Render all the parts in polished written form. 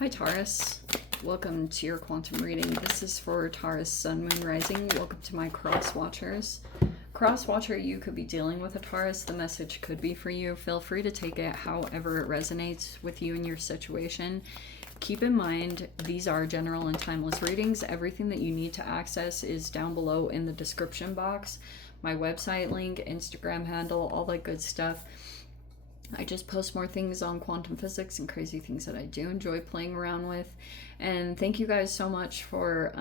Hi Taurus, welcome to your quantum reading. This is for Taurus Sun, Moon, Rising. Welcome to my cross watchers. Cross watcher, you could be dealing with a Taurus. The message could be for you. Feel free to take it however it resonates with you and your situation. Keep in mind, these are general and timeless readings. Everything that you need to access is down below in the description box. My website link, Instagram handle, all that good stuff. I just post more things on quantum physics and crazy things that I do enjoy playing around with. And thank you guys so much for,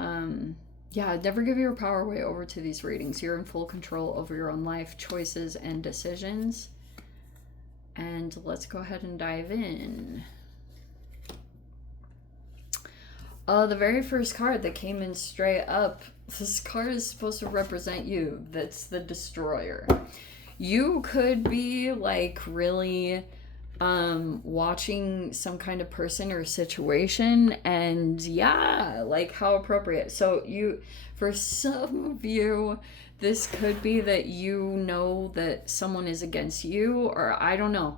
never give your power away over to these readings. You're in full control over your own life, choices, and decisions. And let's go ahead and dive in. The very first card that came in straight up, this card is supposed to represent you. That's the Destroyer. You could be like really watching some kind of person or situation, and yeah, like how appropriate. So for some of you, this could be that you know that someone is against you, or I don't know.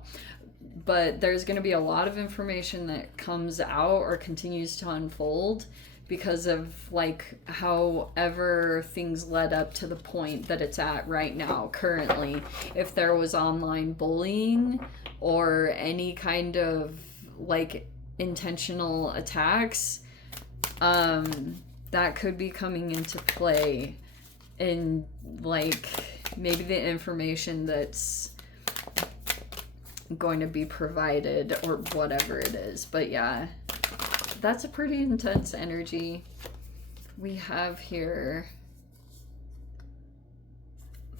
But there's going to be a lot of information that comes out or continues to unfold because of like however things led up to the point that it's at right now currently. If there was online bullying or any kind of like intentional attacks, that could be coming into play in like maybe the information that's going to be provided or whatever it is. But yeah, that's a pretty intense energy. We have here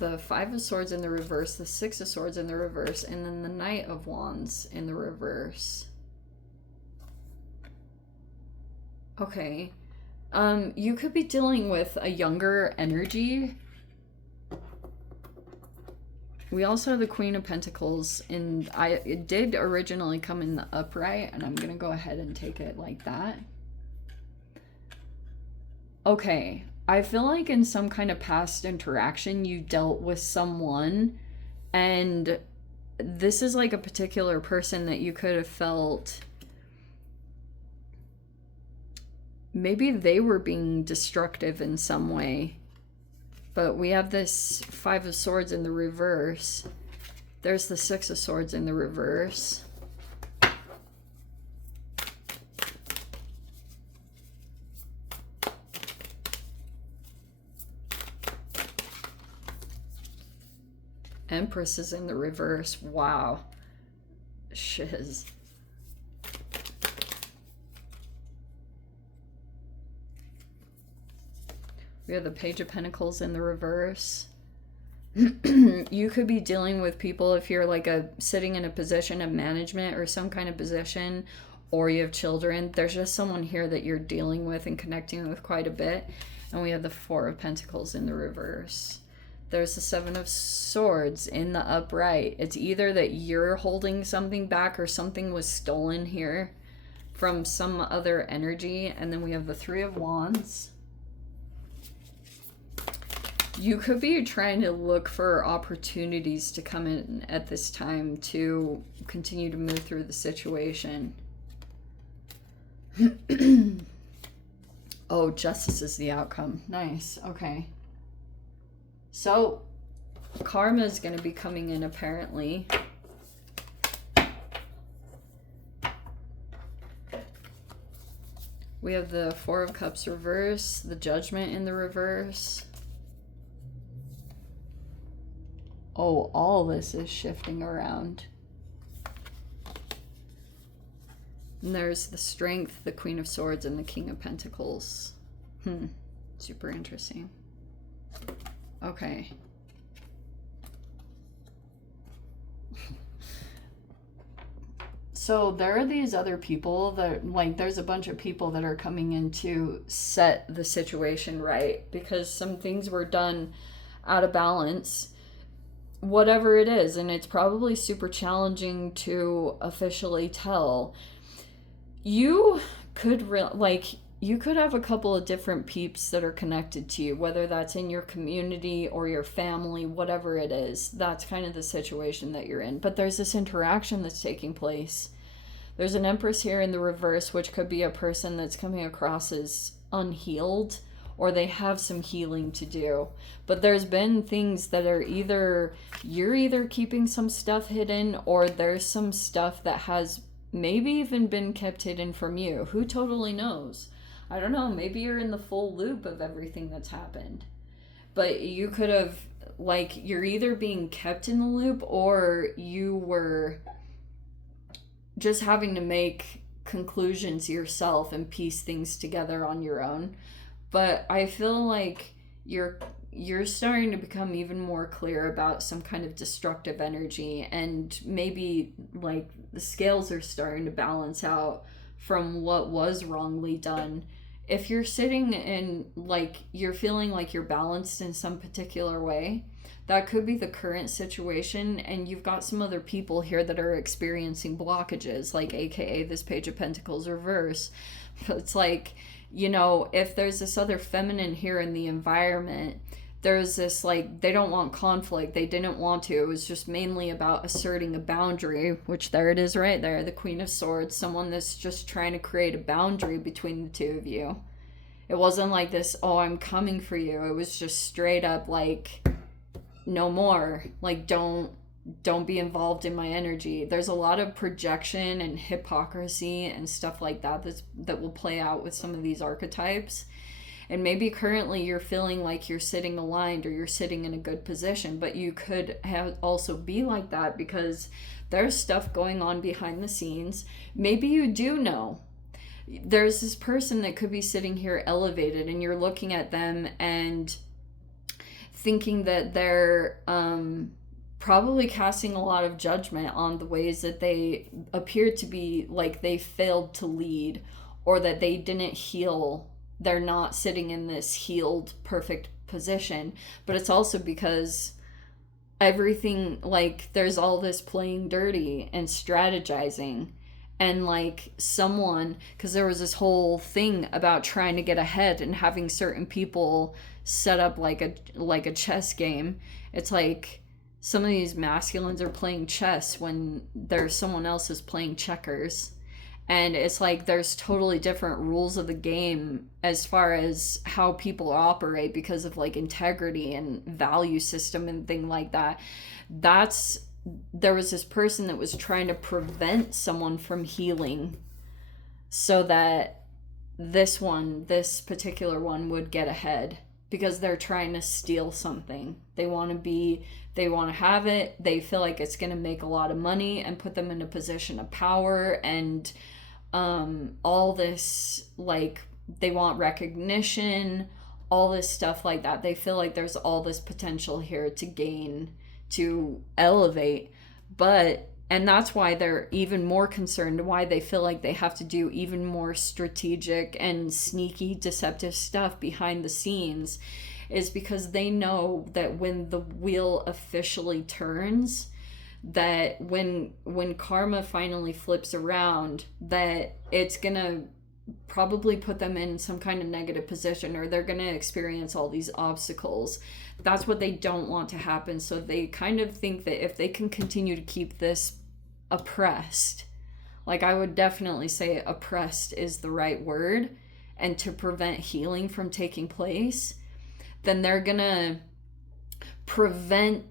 the Five of Swords in the reverse, the Six of Swords in the reverse, and then the Knight of Wands in the reverse. Okay. You could be dealing with a younger energy. We also have the Queen of Pentacles, and it did originally come in the upright, and I'm going to go ahead and take it like that. Okay, I feel like in some kind of past interaction, you dealt with someone, and this is like a particular person that you could have felt maybe they were being destructive in some way. But we have this Five of Swords in the reverse. There's the Six of Swords in the reverse. Empress is in the reverse. Wow. Shiz. We have the Page of Pentacles in the reverse. You could be dealing with people if you're like sitting in a position of management or some kind of position, or you have children. There's just someone here that you're dealing with and connecting with quite a bit. And we have the Four of Pentacles in the reverse. There's the Seven of Swords in the upright. It's either that you're holding something back or something was stolen here from some other energy. And then we have the Three of Wands. You could be trying to look for opportunities to come in at this time to continue to move through the situation. Oh, justice is the outcome. Nice. Okay. So, karma is going to be coming in apparently. We have the Four of Cups reverse, the Judgment in the reverse. Oh, all this is shifting around. And there's the Strength, the Queen of Swords, and the King of Pentacles. Super interesting. Okay. So there are these other people that, like, there's a bunch of people that are coming in to set the situation right because some things were done out of balance. Whatever it is, and it's probably super challenging to officially tell. You could you could have a couple of different peeps that are connected to you, whether that's in your community or your family, whatever it is. That's kind of the situation that you're in. But there's this interaction that's taking place There's an Empress here in the reverse, which could be a person that's coming across as unhealed, or they have some healing to do. But there's been things that are you're either keeping some stuff hidden, or there's some stuff that has maybe even been kept hidden from you. Who totally knows? I don't know. Maybe you're in the full loop of everything that's happened. But you could have, like, you're either being kept in the loop, or you were just having to make conclusions yourself and piece things together on your own. But I feel like you're starting to become even more clear about some kind of destructive energy, and maybe like the scales are starting to balance out from what was wrongly done. If you're sitting in, like, you're feeling like you're balanced in some particular way, that could be the current situation, and you've got some other people here that are experiencing blockages, like aka this Page of Pentacles reverse. It's like, you know, if there's this other feminine here in the environment, there's this, like, they don't want conflict. They didn't want to. It was just mainly about asserting a boundary, which there it is right there, the Queen of Swords, someone that's just trying to create a boundary between the two of you. It wasn't like this, oh, I'm coming for you. It was just straight up like, no more. Like, don't be involved in my energy. There's a lot of projection and hypocrisy and stuff like that that will play out with some of these archetypes. And maybe currently you're feeling like you're sitting aligned or you're sitting in a good position, but you could also be like that because there's stuff going on behind the scenes. Maybe you do know. There's this person that could be sitting here elevated, and you're looking at them and thinking that they're probably casting a lot of judgment on the ways that they appear to be, like they failed to lead, or that they didn't heal. They're not sitting in this healed, perfect position. But it's also because everything, like, there's all this playing dirty and strategizing. And, like, someone, because there was this whole thing about trying to get ahead and having certain people set up like a chess game. It's like some of these masculines are playing chess when there's someone else is playing checkers. And it's like there's totally different rules of the game as far as how people operate because of, like, integrity and value system and thing like that. There was this person that was trying to prevent someone from healing so that this particular one would get ahead, because they're trying to steal something. They want to have it. They feel like it's going to make a lot of money and put them in a position of power, and all this, like, they want recognition, all this stuff like that. They feel like there's all this potential here to gain, to elevate, and that's why they're even more concerned, why they feel like they have to do even more strategic and sneaky, deceptive stuff behind the scenes, is because they know that when the wheel officially turns, that when karma finally flips around, that it's gonna probably put them in some kind of negative position, or they're gonna experience all these obstacles. That's what they don't want to happen. So they kind of think that if they can continue to keep this oppressed, like, I would definitely say oppressed is the right word, and to prevent healing from taking place, then they're gonna prevent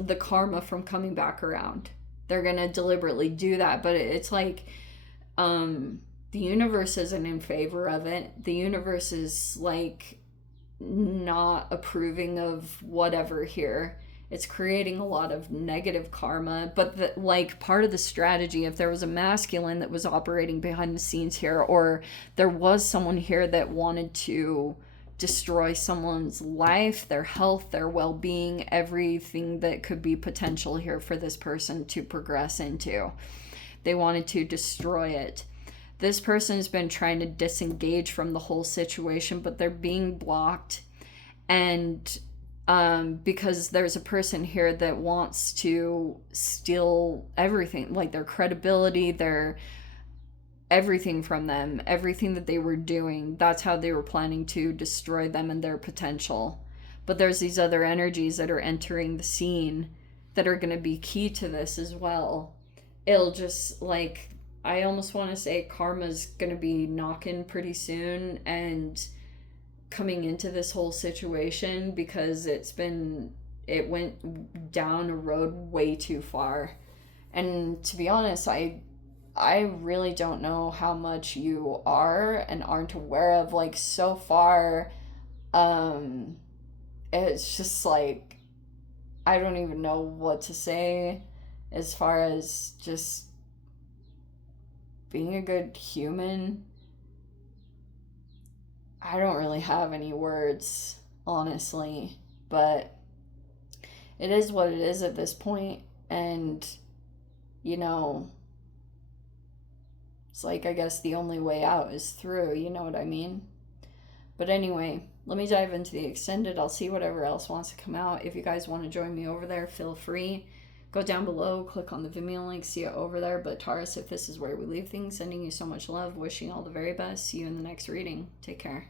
the karma from coming back around. They're gonna deliberately do that. But it's like the universe isn't in favor of it. The universe is, like, not approving of whatever here. It's creating a lot of negative karma. But like, part of the strategy, if there was a masculine that was operating behind the scenes here, or there was someone here that wanted to destroy someone's life, their health, their well-being, everything that could be potential here for this person to progress into, they wanted to destroy it. This person has been trying to disengage from the whole situation, but they're being blocked. And because there's a person here that wants to steal everything, like their credibility, their everything from them, everything that they were doing. That's how they were planning to destroy them and their potential. But there's these other energies that are entering the scene that are going to be key to this as well. it'll just, like, I almost want to say karma's gonna be knocking pretty soon and coming into this whole situation, because it went down a road way too far. And to be honest, I really don't know how much you are and aren't aware of. Like, so far, it's just like, I don't even know what to say as far as just being a good human. I don't really have any words, honestly, but it is what it is at this point. And, you know, it's like, I guess the only way out is through, you know what I mean? But anyway, let me dive into the extended. I'll see whatever else wants to come out. If you guys want to join me over there, feel free. Go down below, click on the Vimeo link, see it over there. But Taurus, if this is where we leave things, sending you so much love, wishing you all the very best. See you in the next reading. Take care.